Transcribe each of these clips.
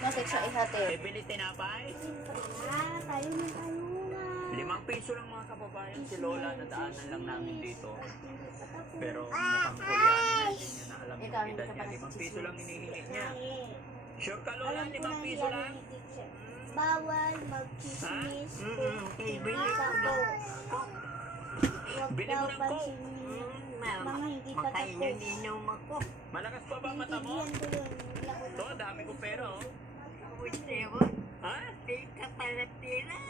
Bakit siya ihatid? Bibili tinapay? Tayo na. 5 piso lang mga kababayan. Si Lola, nadaanan lang namin dito. Pero mukhang kulyanin na hindi niya na alam yung Ikaw, edad hindi ka niya. pa 5 piso lang hinihingi niya. Sure ka Lola, Alam ko 5 na piso yan lang? ni teacher. Bawal mag-chismis. Okay, bili ko na. Huwag Bili daw mo ng Coke. pansinin. Mga hindi pa tapos. Malakas pa ba ang mata mo? Bibigyan ko yun. Hindi ako Ito, dami ko pera oh. Ha?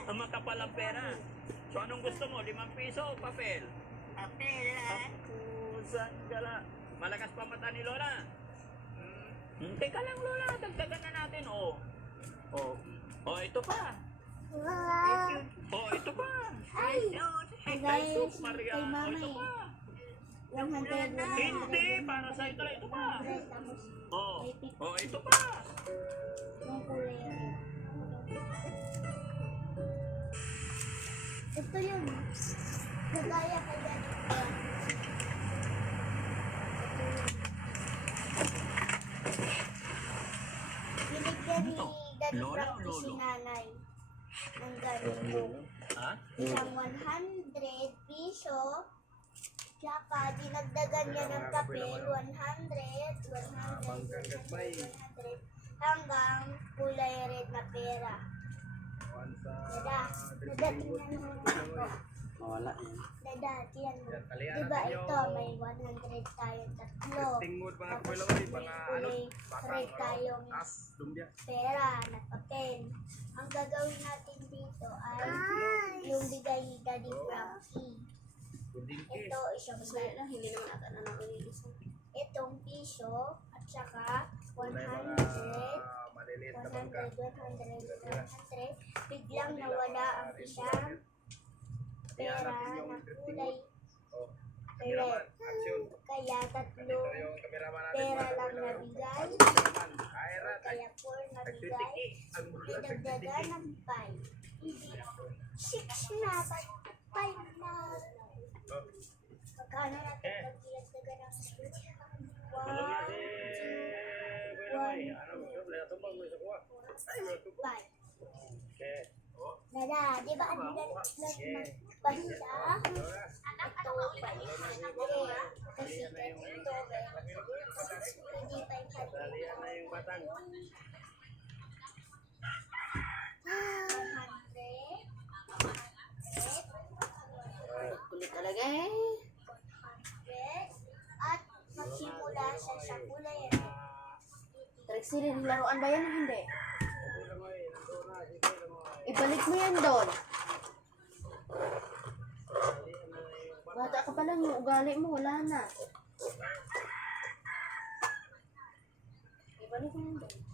Ang makapal ang pera. So anong gusto mo? 5 piso o papel? Pusan ka lang. Malakas pa mata ni Lola. Teka lang Lola, dagdagan na natin oh. Oh, ito pa. Oh, ito pa. Ay! Ay, sus, Maria. Kay Oh, mama ito eh. pa. 100. Hindi, para sa ito lang. Ito pa. Tapos Oh, ito pa. yung kulay red. Ito yun. Kagaya kay ganito. Binigyan ni Daddy Lola o Frankie si lolo? nanay ng ganito. Ha? Isang 100 piso. Tsaka dinagdagan niya ng papel 100, 100, hanggang kulay red na pera. Dada, tingnan mo ito. Mawala yan. Dada, tingnan mo. Diba ito, may 100 tayong tatlo. Tapos may kulay red tayong pera na papel. Ang gagawin natin dito ay yung bigay ni Daddy Frankie. Ito, isang Masaya lang, hindi naman ata na nakulilis. itong piso at saka 100, biglang nawala ang isang pera na kulay red. Kaya tatlo pera lang nabigay, kaya 4 nabigay, dinagdagan ng 5. Hindi 6 na, 5 na. Magkano natin pagdagdagan ng 1, 5. Dada, di ba ang magbasa? Ito, 500. Kasi ito, hindi 500. Kulit talaga eh. At magsimula siya sa kulay red. Trixie, laruan ba yan o hindi? Ibalik mo yan doon. Bata ka pa lang, yung ugali mo, wala na. Ibalik mo yan doon.